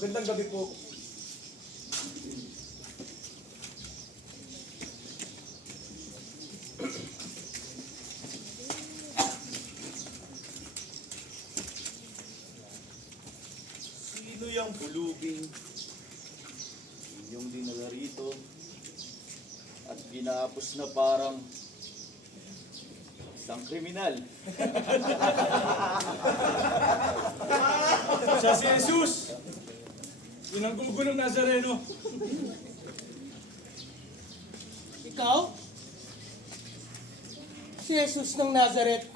Magandang gabi po. Sino yung bulubing inyong dinala rito at ginapos na parang isang kriminal? Siya si Jesus! Yun ang gugulong Nazareno. Ikaw? Si Jesus ng Nazaret.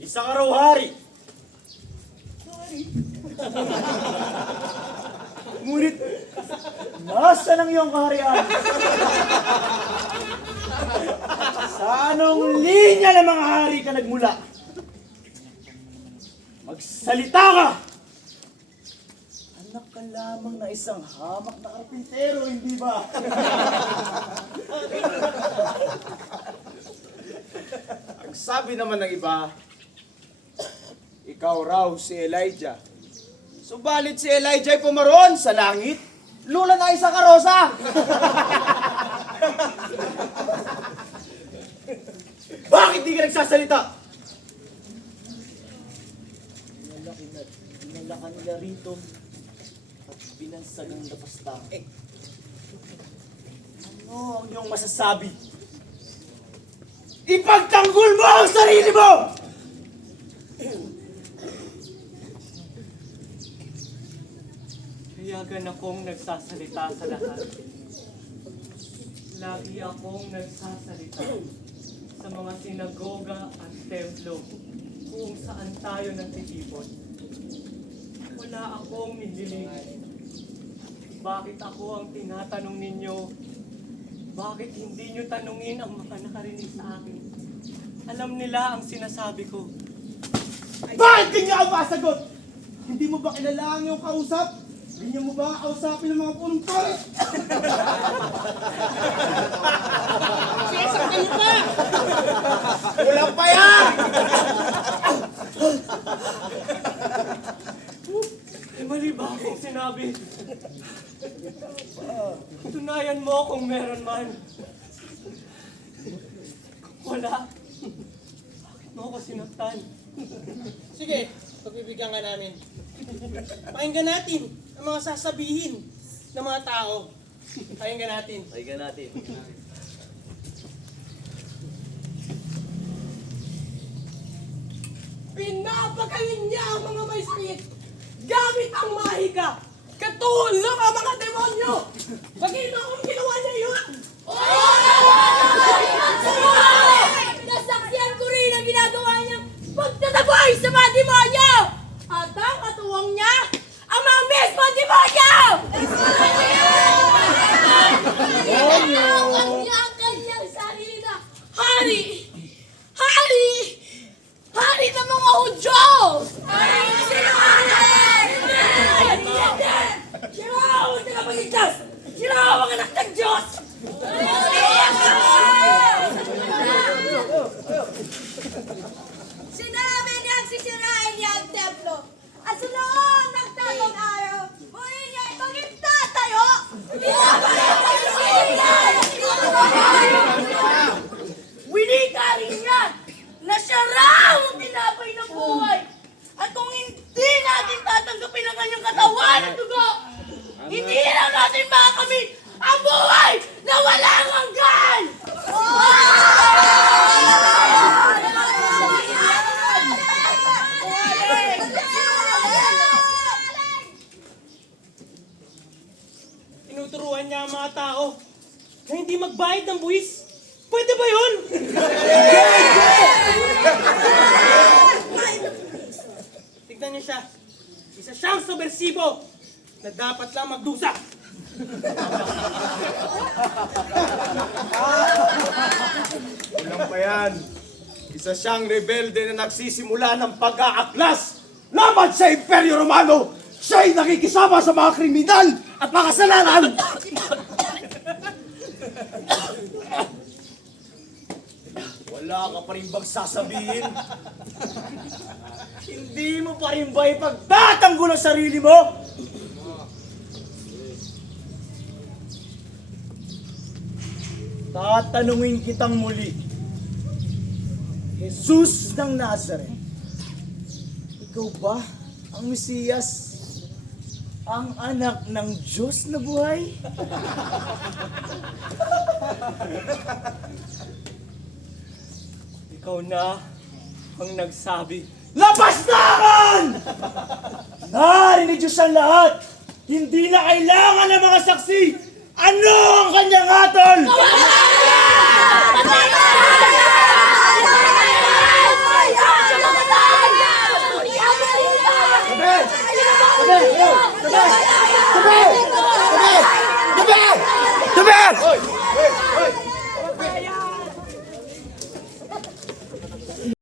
Isa ka raw hari. Ngunit, nasaan ang iyong kaharian? Sa anong linya ng mga hari ka nagmula? Magsalita ka! Anak ka lamang na isang hamak na karpintero, hindi ba? Ang sabi naman ng iba, ikaw raw si Elijah. Subalit si Elijah ay pumaroon sa langit. Lula na isa karosa! Bakit di ka nagsasalita? Inalakan nila rito at binansag ang lapasta. Ano ang iyong masasabi? Ipagtanggol mo ang sarili mo! Hayagan akong nagsasalita sa lahat. Lagi akong nagsasalita sa mga sinagoga at templo kung saan tayo nagtitipon. Wala akong nililingin. Bakit ako ang tinatanong ninyo? Bakit hindi nyo tanungin ang mga nakarinig sa akin? Alam nila ang sinasabi ko. Bakit kanya ang masagot? Hindi mo ba kilala ang iyong kausap? Ganyan mo ba kausapin ng mga punong tore? Cesar, kayo pa! Kulang pa yan! Mali ba akong sinabi? Tunayan mo kung meron man. Kung wala, bakit mo ako sinaktan? Sige, pagbibigyan ka namin. Pakinggan natin ang mga sasabihin ng mga tao. Pakinggan natin. Pakinggan natin. Pinapagaling niya ang mga may sakit gamit ang mahika. Katulong ang mga demonyo. Bagino kung ginawa niya yun. Nasaksiyan ko rin ang ginagawa niyang pagtatagway sa mga demonyo! At ang katuwang niya, ang mga mismong demonyo! Tinatawag niya ang kanyang sarili na hari! Hari! Hari ng mga Hudyo! Sinungaling! Hindi! Sila ang tagapagligtas! Sila ang anak ng Diyos! Sinabi niyang sisirain niya ang templo at sa loob ng 3 araw, muli niya itong itatayo! Pinabalik ang sisiyan! Winika rin yan na siya raw ang tinapay ng buhay at kung hindi natin tatanggapin ang kanyang katawan at dugo, hindi na natin makakamit ang buhay na walang hanggan! Tinuturuan niya ang mga tao na hindi magbayad ng buwis. Pwede ba yun? Tignan niyo siya. Isa siyang subversibo na dapat lang magdusa. Kulang pa yan. Isa siyang rebelde na nagsisimula ng pag-aaklas laban sa Imperyo Romano. Siya'y nakikisama sa mga kriminal at makasalanan. Wala ka pa rin bang sasabihin? Hindi mo pa rin ba ipagtatanggol ang sarili mo? Tatanungin kitang muli. Jesus ng Nazareth, ikaw ba ang Mesiyas? Ang anak ng Diyos na buhay? Ikaw na ang nagsabi. Lapastakan! Narinig Diyos ang lahat. Hindi na kailangan ng mga saksi. Ano ang kanyang hatol? Patay ka!